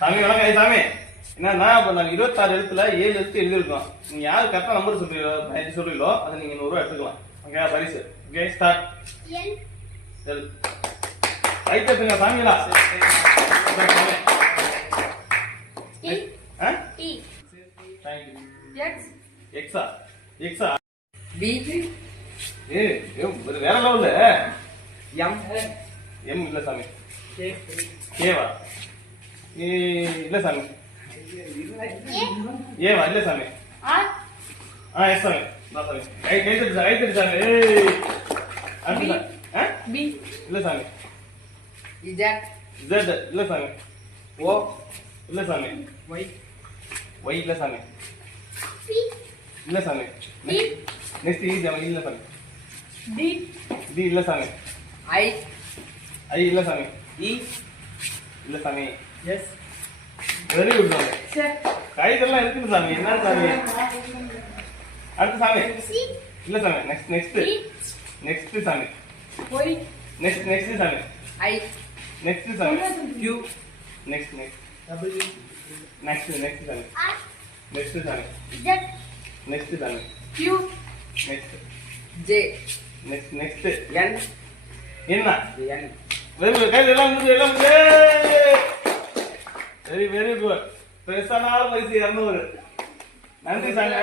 சாமி வணக்கம். சாமி என்னன்னா இப்போ நாங்கள் 26 எழுத்துல 7 எழுத்து எழுதிருக்கோம். நீங்க யாரு கரெக்டா நம்பர் சொல்றீங்களோ அதை நீங்க 100 ரூபா எடுத்துக்கலாம். ஓகே பரிசு. Okay start. எல் ரைட் எடுத்துங்க சாமிங்களா. எக்ஸா எக்ஸா பி வேற லெவல்ல. எம் எம் இல்ல சாமி. கேவா இல்ல சாமி. ஏவா இல்ல சாமி. எஸ் சாமி. சாமி கை தட்டு சாமி. பி இல்ல சாமி. இஜட் ஜெட் இல்ல சாமி. ஓ இல்ல சாமி. ஒய் ஒய் இல்ல சாமி. இல்ல சாமி. நெக்ஸ்ட் ஈ சாமி. இல்ல சாமி. டி டி இல்ல சாமி. ஐ ஐ இல்ல சாமி. இ இல்ல சாமி. எஸ் வெரி குட் சாமி. சரி கைதெல்லாம் இருக்குது சாமி. என்ன சாமி? அடுத்த சாமி. இல்ல சாமி. நெக்ஸ்ட் சாமி. ஒய் நெக்ஸ்ட் சாமி. ஐ நெக்ஸ்ட் சாமி. q நெக்ஸ்ட் w நெக்ஸ்ட் சாமி. நெக்ஸ்ட் சாமி. நெக்ஸ்ட் சாமி. q next j next n என்ன? n வெரி கைதெல்லாம் முடிஞ்சு. Very good. பெருசான பரிசு 200. நன்றி சாமி.